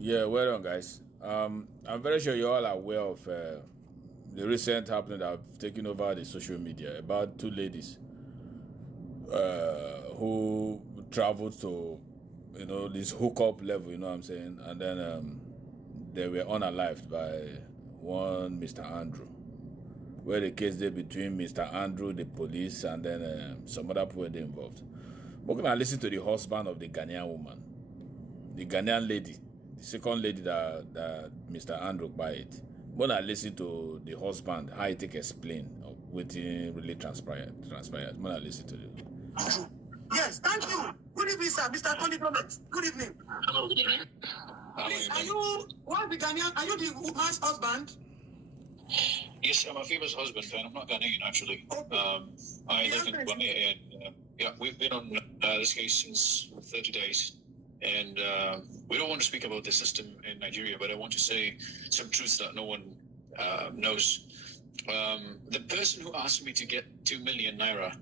Yeah, well done, guys. I'm very sure you're all aware of the recent happening that have taken over the social media about two ladies who traveled to, this hookup level, you know what I'm saying? And then they were unalived by one Mr. Andrew, where the case did between Mr. Andrew, the police, and then some other people were involved. We're going to listen to the husband of the Ghanaian woman, the Ghanaian lady, the second lady that Mr. Andrew buy it. When I listen to the husband, how he take explain what really transpired. When I listen to it. Yes, thank you. Good evening, sir. Mr. Tony Thomas. Good evening. Hello, good evening. Please, are you the woman's husband? Yes, I'm Afiba'S husband, and I'm not Ghanaian actually. Okay. I live in Ghanaian, and yeah, we've been on this case since 30 days, and we don't want to speak about the system in Nigeria, but I want to say some truths that no one knows. The person who asked me to get 2 million naira,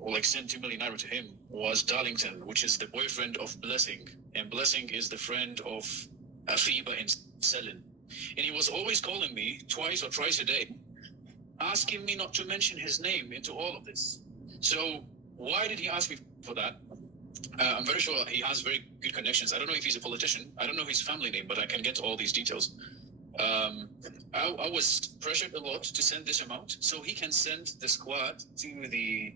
or like send 2 million naira to him, was Darlington, which is the boyfriend of Blessing, and Blessing is the friend of Afiba in Selin. And he was always calling me twice or thrice a day, asking me not to mention his name into all of this. So why did he ask me for that? I'm very sure he has very good connections. I don't know if he's a politician. I don't know his family name, but I can get to all these details. I was pressured a lot to send this amount so he can send the squad to the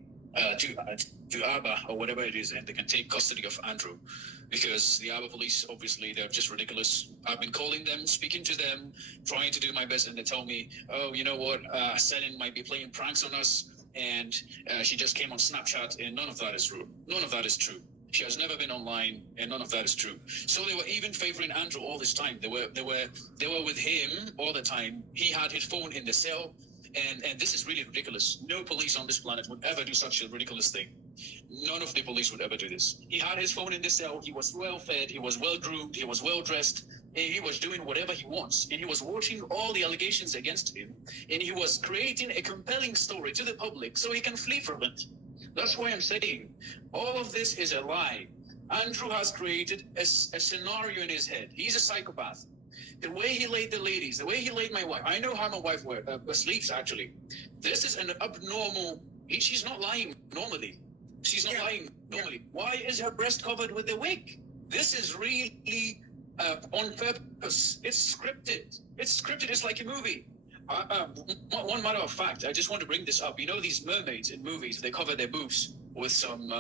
to Aba or whatever it is, and they can take custody of Andrew, because the Aba police, obviously, they're just ridiculous. I've been calling them, speaking to them, trying to do my best, and they tell me, oh, you know what, Selin might be playing pranks on us, and she just came on Snapchat, and none of that is true. None of that is true. She has never been online, and none of that is true. So they were even favoring Andrew all this time. They were with him all the time. He had his phone in the cell. And this is really ridiculous. No police on this planet would ever do such a ridiculous thing. None of the police would ever do this. He had his phone in the cell. He was well fed. He was well groomed. He was well dressed. And he was doing whatever he wants. And he was watching all the allegations against him. And he was creating a compelling story to the public so he can flee from it. That's why I'm saying all of this is a lie. Andrew has created a scenario in his head. He's a psychopath. The way he laid the ladies, the way he laid my wife. I know how my wife sleeps, actually. This is an abnormal. She's not lying normally. She's not lying normally. Why is her breast covered with a wig? This is really on purpose. It's scripted. It's scripted. It's like a movie. One matter of fact, I just want to bring this up. You know, these mermaids in movies, they cover their boobs with some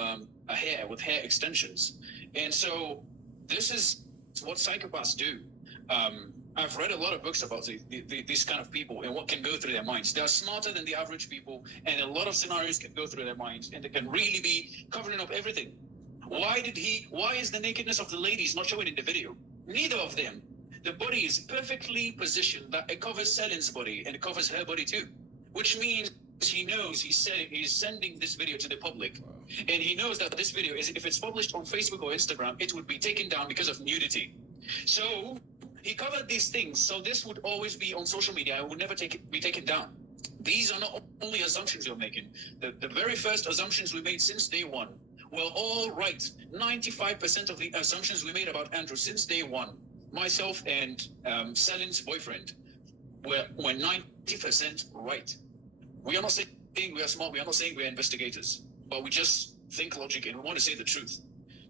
hair extensions. And so this is what psychopaths do. I've read a lot of books about these kind of people and what can go through their minds. They're smarter than the average people, and a lot of scenarios can go through their minds, and they can really be covering up everything. Why is the nakedness of the ladies not showing in the video? Neither of them. The body is perfectly positioned that it covers Selin's body and it covers her body too, which means he knows he's sending this video to the public. And he knows that this video is, if it's published on Facebook or Instagram, it would be taken down because of nudity. So he covered these things, so this would always be on social media and would never be taken down. These are not only assumptions we're making. The very first assumptions we made since day one were all right. 95% of the assumptions we made about Andrew since day one, myself and Selin's boyfriend, were 90% right. We are not saying we are smart. We are not saying we are investigators, but we just think logic and we want to say the truth.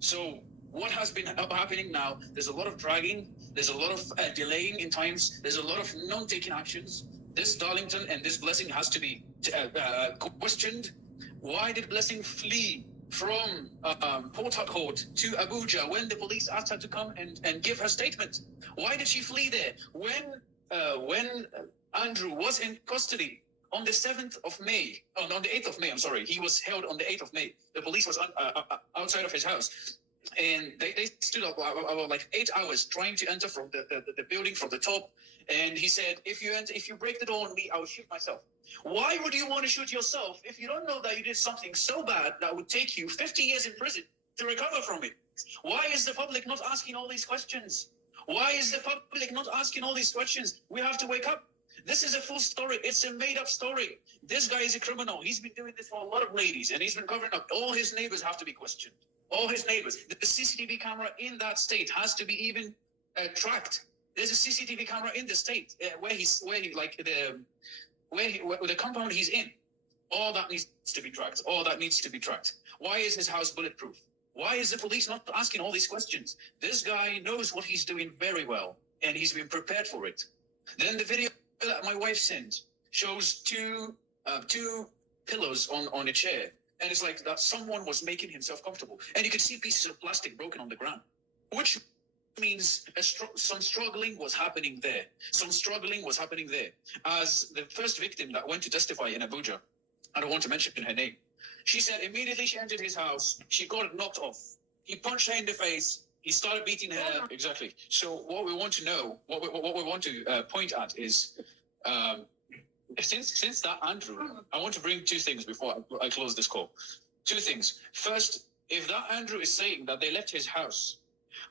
So what has been happening now, there's a lot of dragging, there's a lot of delaying in times, there's a lot of non-taking actions. This Darlington and this Blessing has to be questioned. Why did Blessing flee from Port Harcourt to Abuja when the police asked her to come and give her statement? Why did she flee there? When Andrew was in custody on the 7th of May, on the 8th of May, I'm sorry, he was held on the 8th of May. The police was outside of his house. And they stood up about like 8 hours trying to enter from the building from the top. And he said, if you break the door on me, I will shoot myself. Why would you want to shoot yourself if you don't know that you did something so bad that would take you 50 years in prison to recover from it? Why is the public not asking all these questions? Why is the public not asking all these questions? We have to wake up. This is a full story. It's a made-up story. This guy is a criminal. He's been doing this for a lot of ladies, and he's been covering up. All his neighbors have to be questioned. All his neighbors. The CCTV camera in that state has to be even tracked. There's a CCTV camera in the state where the compound he's in. All that needs to be tracked. All that needs to be tracked. Why is his house bulletproof? Why is the police not asking all these questions? This guy knows what he's doing very well, and he's been prepared for it. Then the video that my wife sent shows two pillows on a chair, and it's like that someone was making himself comfortable, and you could see pieces of plastic broken on the ground, which means some struggling was happening there. As the first victim that went to testify in Abuja, I don't want to mention her name, she said immediately she entered his house, she got knocked off. He punched her in the face. He started beating her. Exactly. So what we want to know, what we want to point at is, since that Andrew, I want to bring two things before I close this call. Two things. First, if that Andrew is saying that they left his house,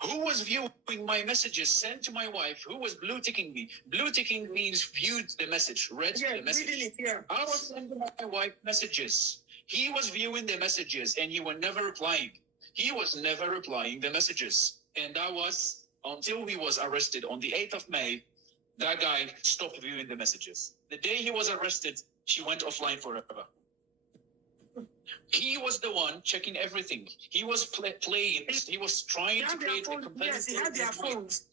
who was viewing my messages sent to my wife? Who was blue ticking me? Blue ticking means viewed the message, read the message. I was sending my wife messages. He was viewing the messages and he was never replying. He was never replying the messages. And that was until he was arrested on the 8th of May. That guy stopped viewing the messages. The day he was arrested, she went offline forever. He was the one checking everything. He was playing. He was trying to create a competitive. Yes, he had their phones.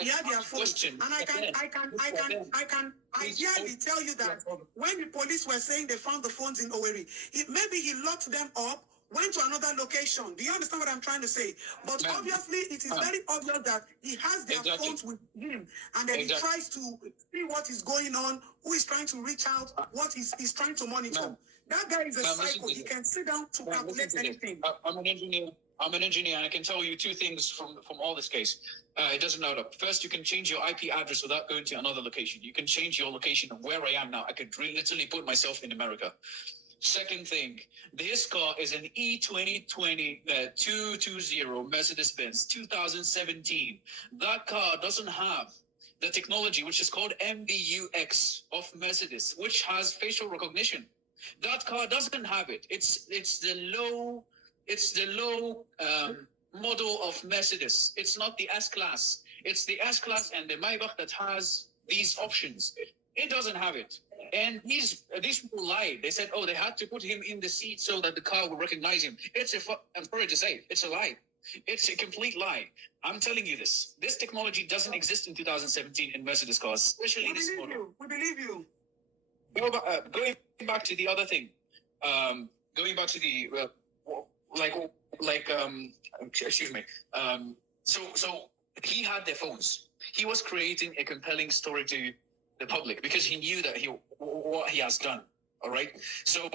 He had their phones. And I can ideally tell you that when the police were saying they found the phones in Owerri, maybe he locked them up, went to another location. Do you understand what I'm trying to say? But obviously, it is very obvious that he has their phones with him, and then he tries to see what is going on, who is trying to reach out, what he's trying to monitor. That guy is a psycho. He can sit down to calculate anything. I'm an engineer, and I can tell you two things from all this case. It doesn't add up. First, you can change your IP address without going to another location. You can change your location of where I am now. I could literally put myself in America. Second thing, this car is an E2020 220 Mercedes-Benz 2017. That car doesn't have the technology which is called MBUX of Mercedes, which has facial recognition. That car doesn't have it. It's the low model of Mercedes. It's not the S-Class. It's the S-Class and the Maybach that has these options. It doesn't have it. And these people lied. They said, they had to put him in the seat so that the car would recognize him. I'm sorry to say, it's a lie. It's a complete lie. I'm telling you this. This technology doesn't exist in 2017 in Mercedes cars, especially this model. We believe you. Going back to the other thing, going back to the excuse me. So he had their phones. He was creating a compelling story to the public because he knew that what he has done. All right. So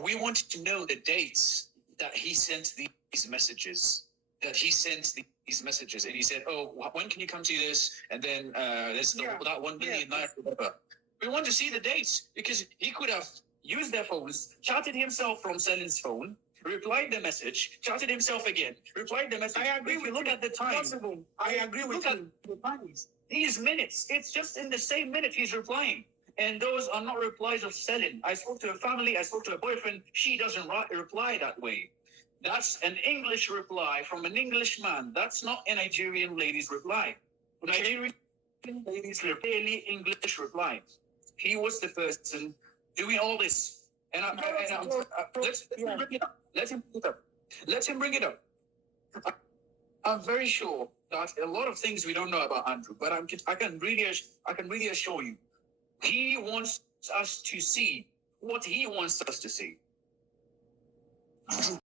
we wanted to know the dates that he sent these messages. And he said, when can you come to this? And then there's that 1 million naira. We want to see the dates because he could have used their phones, chatted himself from Selin's phone, replied the message, chatted himself again, replied the message. I agree with you. Look at the time. Possible. I agree with you. Look at the times. These minutes, it's just in the same minute he's replying. And those are not replies of Selin. I spoke to a family, I spoke to a boyfriend. She doesn't reply that way. That's an English reply from an English man. That's not a Nigerian lady's reply. Nigerian ladies really English reply. He was the person doing all this. Let him bring it up. I'm very sure that a lot of things we don't know about Andrew, but I can really assure you, he wants us to see what he wants us to see.